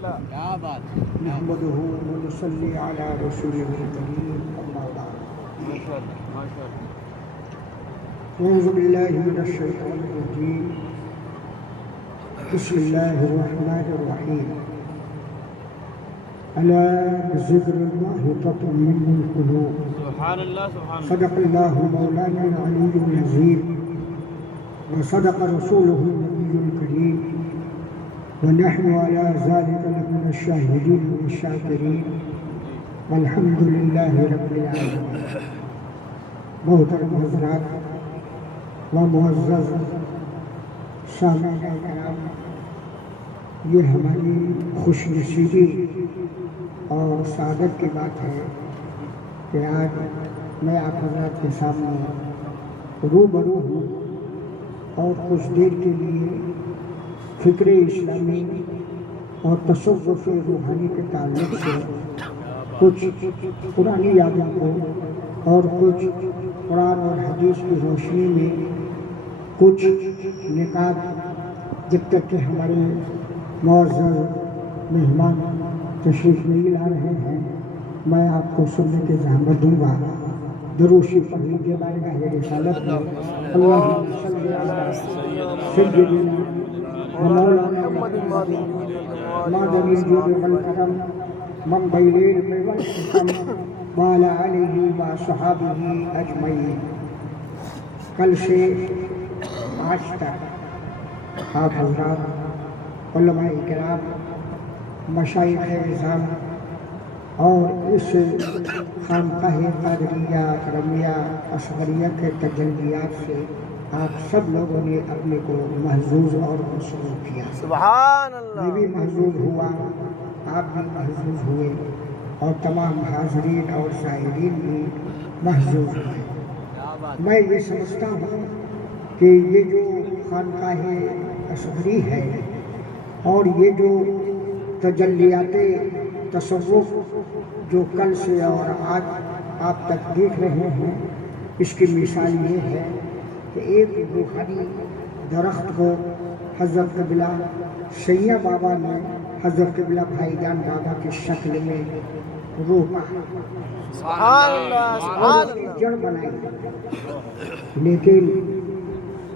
نحمده ونصلي على رسوله الكريم أما بعد أعوذ بالله من الشيطان الرجيم بسم الله الرحمن الرحيم ألا بذكر الله تطمئن القلوب سبحان الله سبحان الله صدق الله مولانا العلي العظيم وصدق رسوله النبي الكريم ونحن على ذلك لمن الشاهدين والشاكرين والحمد لله رب العالمين. محترم حضرات و معزز سامعین کرام، یہ ہماری خوش نصیبی اور سعادت کی بات ہے کہ آج میں آپ حضرات کے سامنے روبرو ہوں اور کچھ دیر کے لیے فکر اسلامی اور تصوف روحانی کے تعلق سے کچھ پرانی یادوں کو اور کچھ قرآن اور حدیث کی روشنی میں کچھ نکات، جب تک کہ ہمارے معزز مہمان تشریف نہیں لا رہے ہیں، میں آپ کو سننے کی زحمت دوں گا. درود شریف پڑھ لیجیے بارگاہ رسالت میں. اللہم صلی علی سیدنا ومولانا محمد معدن الجود والکرم منبع العلم والحکم وعلی آلہ وصحابہ اجمعین. کل سے آج تک آپ حضرات، علماء کرام، مشائخ اعظام اور اس خانقاہ قادریہ کرمیہ اصغریہ کے تجلیات سے آپ سب لوگوں نے اپنے کو محظوظ اور مسرور کیا. سبحان اللہ. میں بھی محظوظ ہوا، آپ بھی محظوظ ہوئے اور تمام حاضرین اور سائرین بھی محظوظ ہوئے. میں یہ سمجھتا ہوں کہ یہ جو خانقاہ اصغری ہے اور یہ جو تجلیات تصوف جو کل سے اور آج آپ تک دیکھ رہے ہیں، اس کی مثال یہ ہے کہ ایک روحانی درخت کو حضرت قبلہ سیاں بابا نے حضرت قبلہ بھائی جان بابا کی شکل میں روپا سبحان اللہ اور اس کی جڑ بنائی. لیکن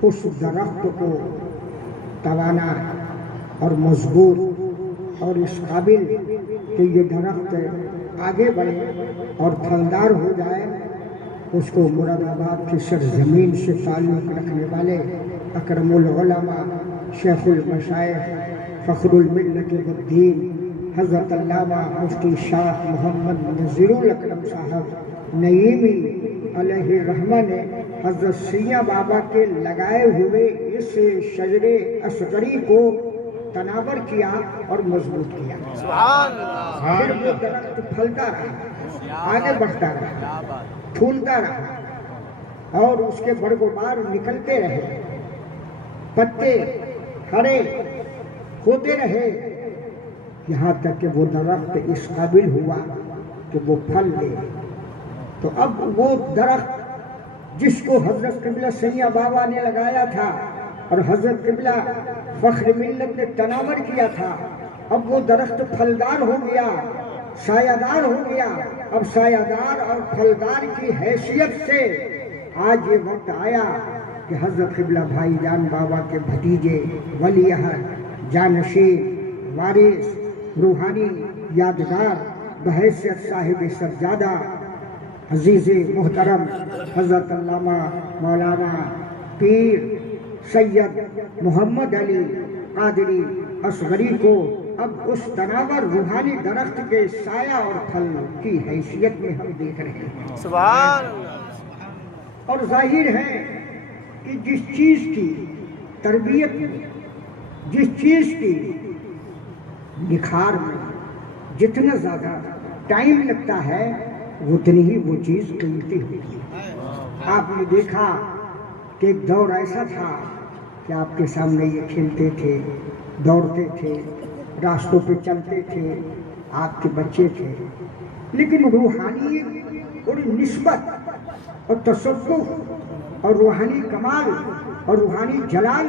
اس درخت کو توانا اور مضبوط اور اس قابل کہ یہ درخت آگے بڑھے اور پھلدار ہو جائے، اس کو مراد آباد کی سرزمین سے تعلق رکھنے والے اکرم العلماء شیخ المشائخ فخر الملت الدین حضرت علامہ مفتی شاہ محمد نذیر الاکرم صاحب نعیمی علیہ الرحمہ نے حضرت سیاں بابا کے لگائے ہوئے اس شجر اصغری کو تناور کیا اور مضبوط کیا. سبحان اللہ. پھر وہ درخت پھلتا رہا، آگے بڑھتا رہا، پھولتا رہا اور اس کے برگوبار نکلتے رہے، پتے ہرے ہوتے رہے، یہاں تک کہ وہ درخت اس قابل ہوا کہ وہ پھل لے. تو اب وہ درخت جس کو حضرت قبلہ سیاں بابا نے لگایا تھا اور حضرت قبلہ فخر ملت نے تناور کیا تھا، اب وہ درخت پھلدار ہو گیا، سایہ دار ہو گیا. اب سایہ دار اور پھلدار کی حیثیت سے آج یہ وقت آیا کہ حضرت قبلہ بھائی جان بابا کے بھتیجے، ولی عہد، جانشین، وارث، روحانی یادگار بحیثیت صاحب سجادہ عزیز محترم حضرت علامہ مولانا پیر سید محمد علی قادری اصغری کو اب اس تناور روحانی درخت کے سایہ اور پھل کی حیثیت میں ہم دیکھ رہے ہیں. سبحان اللہ. اور ظاہر ہے کہ جس چیز کی تربیت میں، جس چیز کی نکھار میں جتنا زیادہ ٹائم لگتا ہے، اتنی ہی وہ چیز قیمتی ہوتی ہے. آپ نے دیکھا کہ ایک دور ایسا تھا کہ آپ کے سامنے یہ کھیلتے تھے، دوڑتے تھے، راستوں پہ چلتے تھے، آپ کے بچے تھے، لیکن روحانیت اور نسبت اور تصوف اور روحانی کمال اور روحانی جلال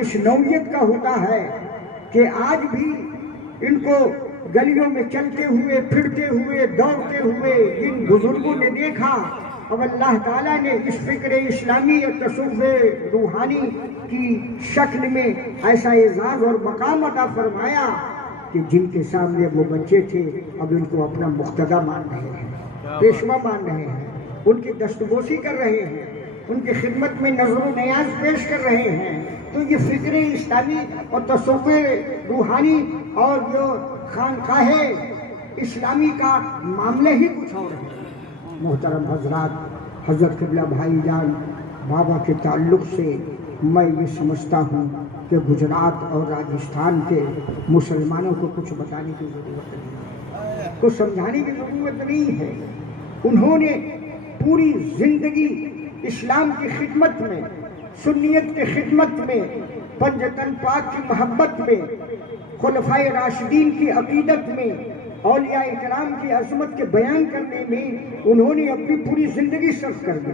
اس نوعیت کا ہوتا ہے کہ آج بھی ان کو گلیوں میں چلتے ہوئے پھرتے ہوئے دوڑتے ہوئے ان بزرگوں نے دیکھا، اب اللہ تعالیٰ نے اس فکر اسلامی اور تصوف روحانی کی شکل میں ایسا اعزاز اور مقام عطا فرمایا کہ جن کے سامنے وہ بچے تھے اب ان کو اپنا مقتدی مان رہے ہیں، پیشوا مان رہے ہیں، ان کی دستبوسی کر رہے ہیں، ان کی خدمت میں نظر و نیاز پیش کر رہے ہیں۔ تو یہ فکر اسلامی اور تصوف روحانی اور جو خانقاہ اسلامی کا معاملہ ہی کچھ اور ہے۔ محترم حضرات، حضرت قبلہ بھائی جان بابا کے تعلق سے میں یہ سمجھتا ہوں کہ گجرات اور راجستھان کے مسلمانوں کو کچھ بتانے کی ضرورت نہیں ہے، کچھ سمجھانے کی ضرورت نہیں ہے۔ انہوں نے پوری زندگی اسلام کی خدمت میں، سنیت کی خدمت میں، پنجتن پاک کی محبت میں، خلفائے راشدین کی عقیدت میں، اولیاء کرام کی عظمت کے بیان کرنے میں انہوں نے اپنی پوری زندگی صرف کر دی،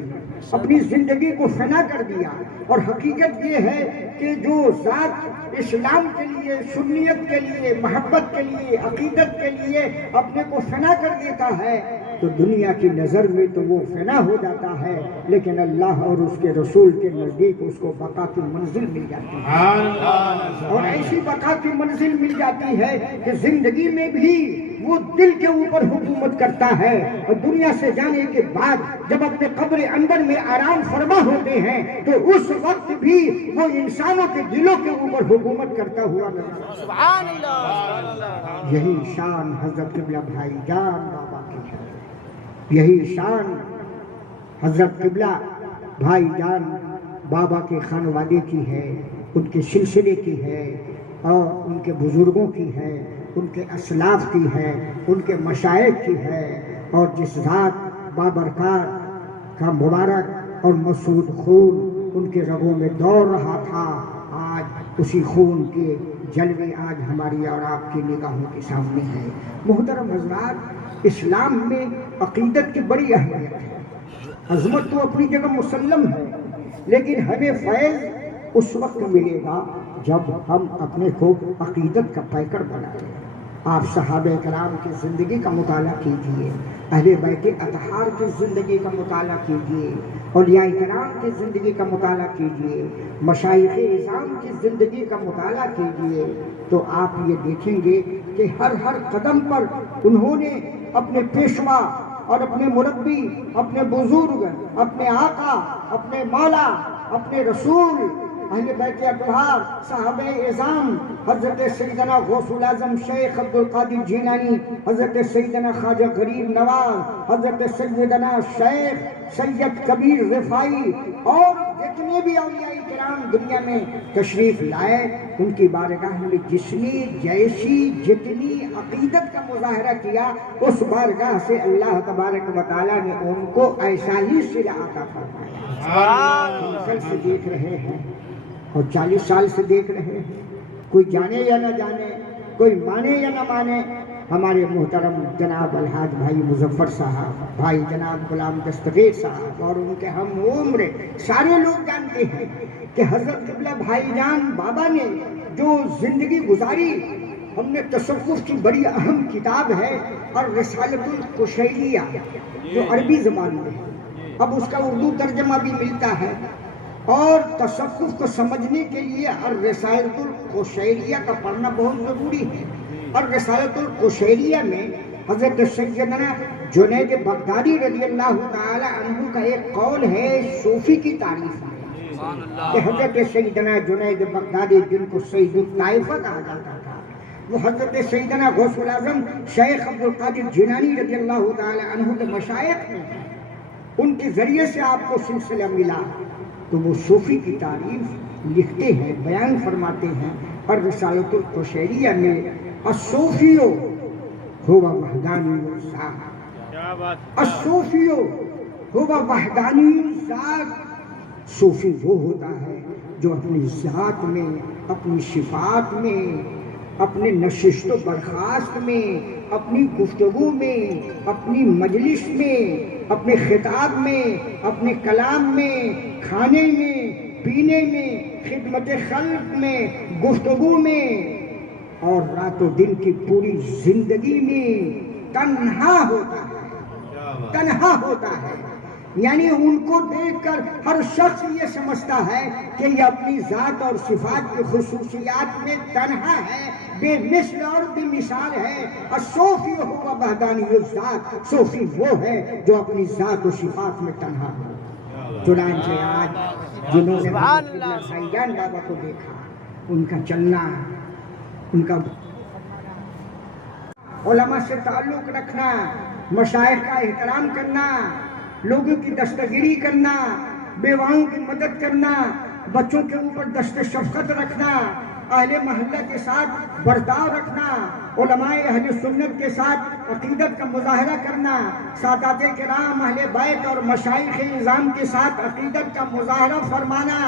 اپنی زندگی کو فنا کر دیا۔ اور حقیقت یہ ہے کہ جو ذات اسلام کے لیے، سنیت کے لیے، محبت کے لیے، عقیدت کے لیے اپنے کو فنا کر دیتا ہے تو دنیا کی نظر میں تو وہ فنا ہو جاتا ہے، لیکن اللہ اور اس کے رسول کے نزدیک اس کو بقا کی منزل مل جاتی ہے، اور ایسی بقا کی منزل مل جاتی ہے کہ زندگی میں بھی وہ دل کے اوپر حکومت کرتا ہے، اور دنیا سے جانے کے بعد جب اپنے قبر اندر میں آرام فرما ہوتے ہیں تو اس وقت بھی وہ انسانوں کے دلوں کے اوپر حکومت کرتا ہوا نظر۔ سبحان اللہ۔ یہی شان حضرت قبلہ بھائی جان بابا کی ہے، یہی شان حضرت قبلہ بھائی جان بابا کے خانوادے کی ہے، ان کے سلسلے کی ہے، اور ان کے بزرگوں کی ہے، ان کے اسلاف کی ہے، ان کے مشائخ کی ہے۔ اور جس ذات بابرکات کا مبارک اور مسعود خون ان کے رگوں میں دوڑ رہا تھا، آج اسی خون کے جلوے آج ہماری اور آپ کی نگاہوں کے سامنے ہے۔ محترم حضرات، اسلام میں عقیدت کی بڑی اہمیت ہے، عظمت تو اپنی جگہ مسلم ہے، لیکن ہمیں فیض اس وقت ملے گا جب ہم اپنے کو عقیدت کا پیکر بنائیں۔ آپ صحابہ کرام کی زندگی کا مطالعہ کیجئے، اہل بیت اطہار کی زندگی کا مطالعہ کیجئے، اولیاء کرام کی زندگی کا مطالعہ کیجئے، مشائخ اعظام کی زندگی کا مطالعہ کیجئے، تو آپ یہ دیکھیں گے کہ ہر قدم پر انہوں نے اپنے پیشوا اور اپنے مربی، اپنے بزرگ، اپنے آقا، اپنے مولا، اپنے رسول، اہل بیت اطہار، صحابہ اعظام، حضرت سیدنا غوث الاعظم شیخ عبد القادر جیلانی، حضرت سیدنا خواجہ غریب نواز، حضرت سیدنا شیخ سید کبیر رفاعی، اور جتنے بھی اولیاء کرام دنیا میں تشریف لائے، ان کی بارگاہ میں جس نے جیسی جتنی عقیدت کا مظاہرہ کیا، اس بارگاہ سے اللہ تبارک و تعالیٰ نے ان کو ایسا ہی صلہ عطا فرمایا۔ ہم کل سے دیکھ رہے ہیں اور 40 سال سے دیکھ رہے ہیں، کوئی جانے یا نہ جانے، کوئی مانے یا نہ مانے، ہمارے محترم جناب الحاج بھائی مظفر صاحب، بھائی جناب غلام دستگیر صاحب اور ان کے ہم عمر سارے لوگ جانتے ہیں کہ حضرت قبلہ بھائی جان بابا نے جو زندگی گزاری، ہم نے تصوف کی بڑی اہم کتاب ہے اور رسالۃ القشیریہ جو عربی زبان میں ہے، اب اس کا اردو ترجمہ بھی ملتا ہے، اور تصوف کو سمجھنے کے لیے الرسالۃ القشیریہ کا پڑھنا بہت ضروری ہے۔ اور رسالۃ القشیریہ میں حضرت سیدنا جنید بغدادی رضی اللہ تعالی عنہ کا ایک قول ہے صوفی کی تعریف میں، کہ حضرت سیدنا جنید بغدادی جن کو سید الطائفہ کہا جاتا تھا، وہ حضرت سیدنا غوث الاعظم شیخ عبد القادر جیلانی رضی اللہ تعالی عنہ کے مشائخ میں ہیں، ان کے ذریعے سے آپ کو سلسلہ ملا، تو وہ صوفی کی تعریف لکھتے ہیں، بیان فرماتے ہیں۔ اور رسالۃ القشیریہ میں الصوفیو هو وحدانی الذات، الصوفیو هو وحدانی الذات، صوفی وہ ہوتا ہے جو اپنی ذات میں، اپنی صفات میں، اپنے نشست و برخاست میں، اپنی گفتگو میں، اپنی مجلس میں، اپنے خطاب میں، اپنے کلام میں، کھانے میں، پینے میں، خدمت خلق میں، گفتگو میں، اور رات و دن کی پوری زندگی میں تنہا ہوتا ہے، تنہا ہوتا ہے. یعنی ان کو دیکھ کر ہر شخص یہ سمجھتا ہے کہ یہ اپنی ذات اور صفات کی خصوصیات میں تنہا ہے، بے مثل اور بے مثال ہے. الصوفی ہوا وحدانی الذات، صوفی وہ ہے جو اپنی ذات و صفات میں تنہا ہے. چنانچہ آج جنہوں نے بھائی جان بابا کو دیکھا، ان کا چلنا، ان کا علماء سے تعلق رکھنا، مشائخ کا احترام کرنا، لوگوں کی دستگیری کرنا، بیواؤں کی مدد کرنا، بچوں کے اوپر دست شفقت رکھنا، اہل محلہ کے ساتھ برتاؤ رکھنا، علماء اہل سنت کے ساتھ عقیدت کا مظاہرہ کرنا، سادات کرام اہل بیت اور مشائخ اعظام کے ساتھ عقیدت کا مظاہرہ فرمانا،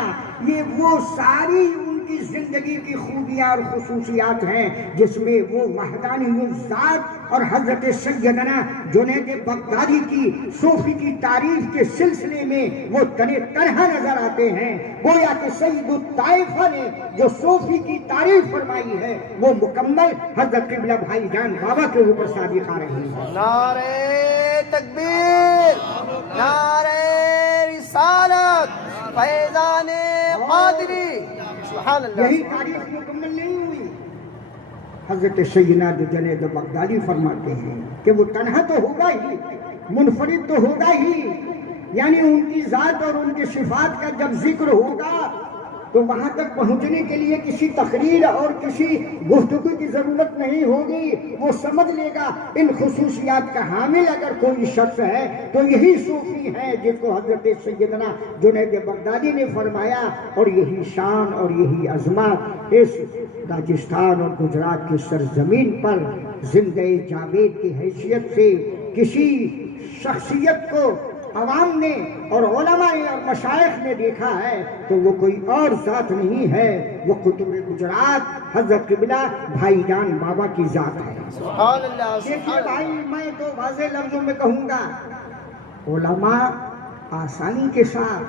یہ وہ ساری ان کی زندگی کی خوبیاں اور خصوصیات ہیں جس میں وہ وحدانی الذات اور حضرت سیدنا جنید بغدادی کی صوفی کی تعریف کے سلسلے میں وہ تنہا نظر آتے ہیں. گویا کہ سید الطائفہ نے جو صوفی کی تعریف فرمائی ہے وہ مکمل حضرت قبلہ بھائی جان بابا کے اوپر صادق آ رہی ہے. نعرہ تکبیر، نعرہ رسالت، فیضان قادری. سبحان اللہ. یہی تعریف مکمل نہیں ہوئی. حضرت سیدنا جنید بغدادی فرماتے ہیں کہ وہ تنہا تو ہوگا ہی، منفرد تو ہوگا ہی. یعنی ان کی ذات اور ان کی صفات کا جب ذکر ہوگا تو وہاں تک پہنچنے کے لیے کسی تقریر اور کسی گفتگو کی ضرورت نہیں ہوگی. وہ سمجھ لے گا ان خصوصیات کا حامل اگر کوئی شخص ہے تو یہی صوفی ہے جس کو حضرت سیدنا جنید بغدادی نے فرمایا. اور یہی شان اور یہی عظمت اس راجستھان اور گجرات کی سرزمین پر زندہ جاوید کی حیثیت سے کسی شخصیت کو عوام نے اور علماء اور مشائخ نے دیکھا ہے تو وہ کوئی اور ذات نہیں ہے، وہ قطب گجرات حضرت قبلہ بھائی جان بابا کی ذات ہے. سبحان اللہ. دیکھیے بھائی، میں تو واضح لفظوں میں کہوں گا، علماء آسانی کے ساتھ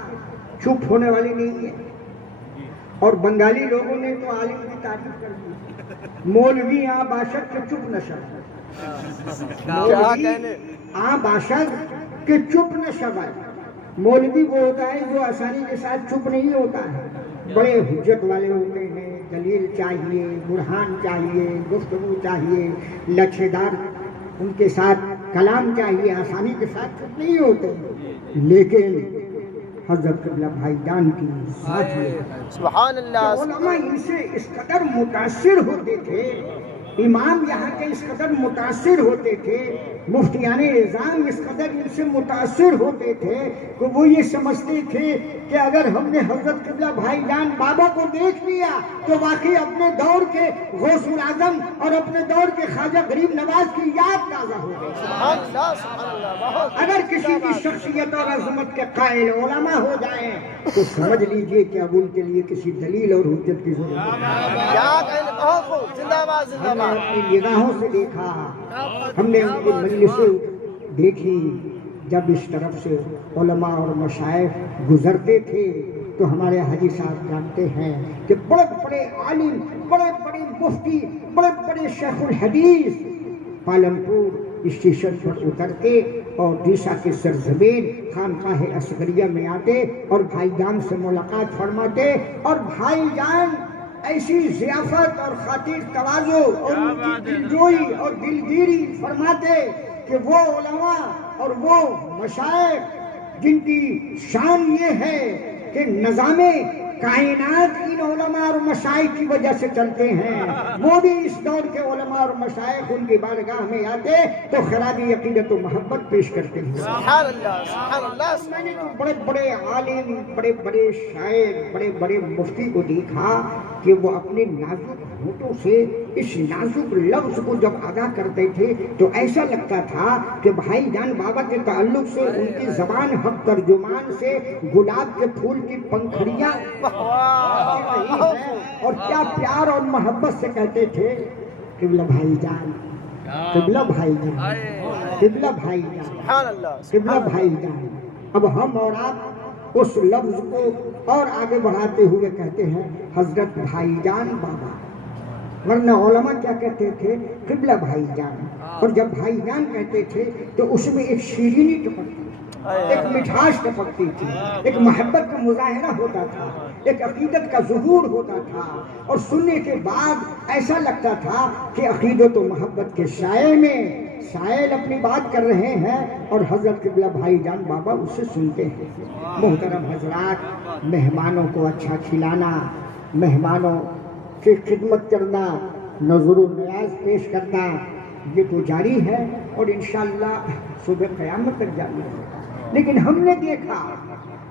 چپ ہونے والی نہیں ہے. اور بنگالی لوگوں نے تو عالم کی تعریف کر دی، مولوی آ باشد کے چپ نشد، مولوی آ باشد کہ چپ نہ شبائے. مولوی وہ ہوتا ہے جو آسانی کے ساتھ چپ نہیں ہوتا ہے، بڑے حجت والے ہوتے ہیں، دلیل چاہیے، برہان چاہیے، گفتگو چاہیے، لچھے دار ان کے ساتھ کلام چاہیے، آسانی کے ساتھ چپ نہیں ہوتے. لیکن حضرت قبلہ بھائی جان کی ذات ہے. سبحان اللہ. علماء ان سے اس قدر متاثر ہوتے تھے، امام یہاں کے اس قدر متاثر ہوتے تھے، مفتیان اعظام اس قدر ان سے متاثر ہوتے تھے کہ وہ یہ سمجھتے تھے کہ اگر ہم نے حضرت قبلہ بھائی جان بابا کو دیکھ لیا تو واقعی اپنے دور کے غوث الاعظم اور اپنے دور کے خواجہ غریب نواز کی یاد تازہ ہو گئی. سبحان اللہ. سبحان اللہ. اگر کسی کی شخصیت اور عظمت کے قائل علماء ہو جائیں تو سمجھ لیجئے کہ اب ان کے لیے کسی دلیل اور حجت کی ضرورت نہیں. یاد ہے بہت خوب. زندہ باد، زندہ ہم نے باد. اپنی نگاہوں سے دیکھا، ہم نے ان کی مجلسیں دیکھی. جب اس طرف سے علماء اور مشائخ گزرتے تھے تو ہمارے حاجی صاحب جانتے ہیں کہ بڑے بڑے عالم، بڑے بڑے مفتی، بڑے بڑے شیخ الحدیث پالنپور اسٹیشن پر اترتے اور ڈیسا کے سرزمین خانقاہ اصغریہ میں آتے اور بھائی جان سے ملاقات فرماتے. اور بھائی جان ایسی ضیافت اور خاطر تواضع اور ان کی دلجوئی اور دلگیری فرماتے کہ وہ علماء اور وہ مشائخ جن کی شان یہ ہے کہ نظام کائنات ان علماء اور مشائخ کی وجہ سے چلتے ہیں، وہ بھی اس دور کے علماء اور مشائخ ان کی بارگاہ میں آتے تو خراجِ عقیدت و محبت پیش کرتے ہیں. سبحان اللہ. سبحان اللہ. میں نے تو بڑے بڑے عالم، بڑے بڑے شاعر، بڑے بڑے مفتی کو دیکھا کہ وہ اپنے نازک ہونٹوں سے اس نازک لفظ کو جب ادا کرتے تھے تو ایسا لگتا تھا کہ بھائی جان بابا کے تعلق سے ان کی زبان حق ترجمان سے گلاب کے پھول کی پنکھڑیاں اور کیا پیار اور محبت سے کہتے تھے قبلہ بھائی جان، قبلہ بھائی جان، قبلہ بھائی جان، سبحان اللہ. قبلہ بھائی جان. اب ہم اور آپ اس لفظ کو اور آگے بڑھاتے ہوئے کہتے ہیں حضرت بھائی جان بابا. ورنہ علماء کیا کہتے تھے؟ قبلہ بھائی جان. اور جب بھائی جان کہتے تھے تو اس میں ایک شیرینی ٹپکتی تھی، ایک مٹھاس ٹپکتی تھی، ایک محبت کا مظاہرہ ہوتا تھا، ایک عقیدت کا ظہور ہوتا تھا. اور سننے کے بعد ایسا لگتا تھا کہ عقیدت و محبت کے سائے میں سائل اپنی بات کر رہے ہیں اور حضرت قبلہ بھائی جان بابا اسے سنتے ہیں. محترم حضرات، مہمانوں کو اچھا کھلانا، مہمانوں کی خدمت کرنا، نظر و نیاز پیش کرنا، یہ تو جاری ہے اور انشاءاللہ صبح قیامت تک جاری ہے. لیکن ہم نے دیکھا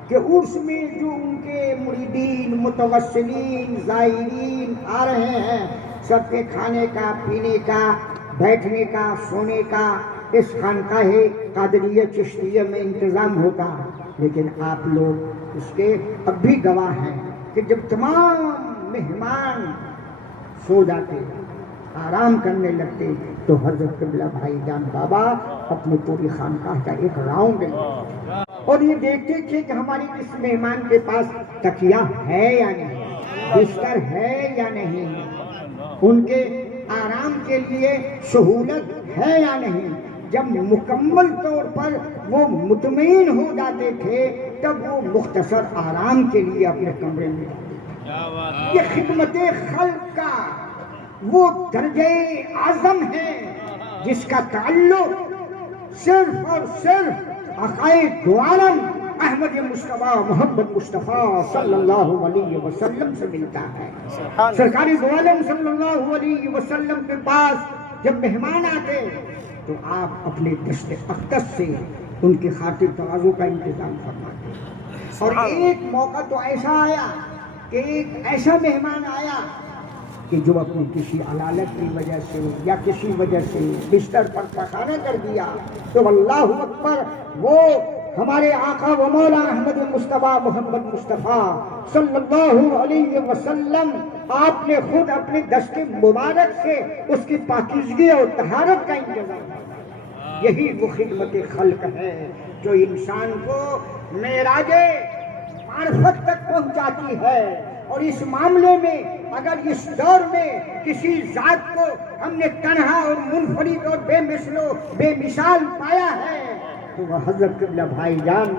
کہ عرس میں جو ان کے مریدین، متوسلین، زائرین آ رہے ہیں، سب کے کھانے کا، پینے کا، بیٹھنے کا، سونے کا اس خانقاہ قادریہ چشتیہ میں انتظام ہوتا. لیکن آپ لوگ اس کے اب بھی گواہ ہیں کہ جب تمام مہمان سو جاتے، آرام کرنے لگتے، تو حضرت قبلہ بھائی جان بابا اپنی پوری خانقاہ کا ایک راؤنڈ لیتے اور یہ دیکھتے تھے کہ ہماری کس مہمان کے پاس تکیہ ہے یا نہیں، بستر ہے یا نہیں، ان کے آرام کے لیے سہولت ہے یا نہیں. جب مکمل طور پر وہ مطمئن ہو جاتے تھے تب وہ مختصر آرام کے لیے اپنے کمرے میں جاتے تھے. یہ خدمت خلق کا وہ درجہ اعظم ہے جس کا تعلق صرف اور صرف عقائد دو عالم احمد مصطفیٰ محمد مصطفیٰ صلی اللہ علیہ وسلم سے ملتا ہے. سرکاری دو عالم صلی اللہ علیہ وسلم کے پاس جب مہمان آتے تو آپ اپنے دست اقدس سے ان کی خاطر تواضع کا انتظام فرماتے. اور ایک موقع تو ایسا آیا کہ ایک ایسا مہمان آیا کہ جو اپنی کسی علالت کی وجہ سے یا کسی وجہ سے بستر پر پخانہ کر دیا تو اللہ اکبر، وہ ہمارے آقا و مولا احمد مصطفیٰ محمد مصطفیٰ صلی اللہ علیہ وسلم آپ نے خود اپنے دست مبارک سے اس کی پاکیزگی اور طہارت کا انتظام کیا. یہی وہ خدمت خلق ہے جو انسان کو معراج معرفت تک پہنچاتی ہے. اور اس معاملے میں اگر اس دور میں کسی ذات کو ہم نے تنہا اور منفرد اور بے مثل و بے مثال پایا ہے تو وہ حضرت قبلہ بھائی جان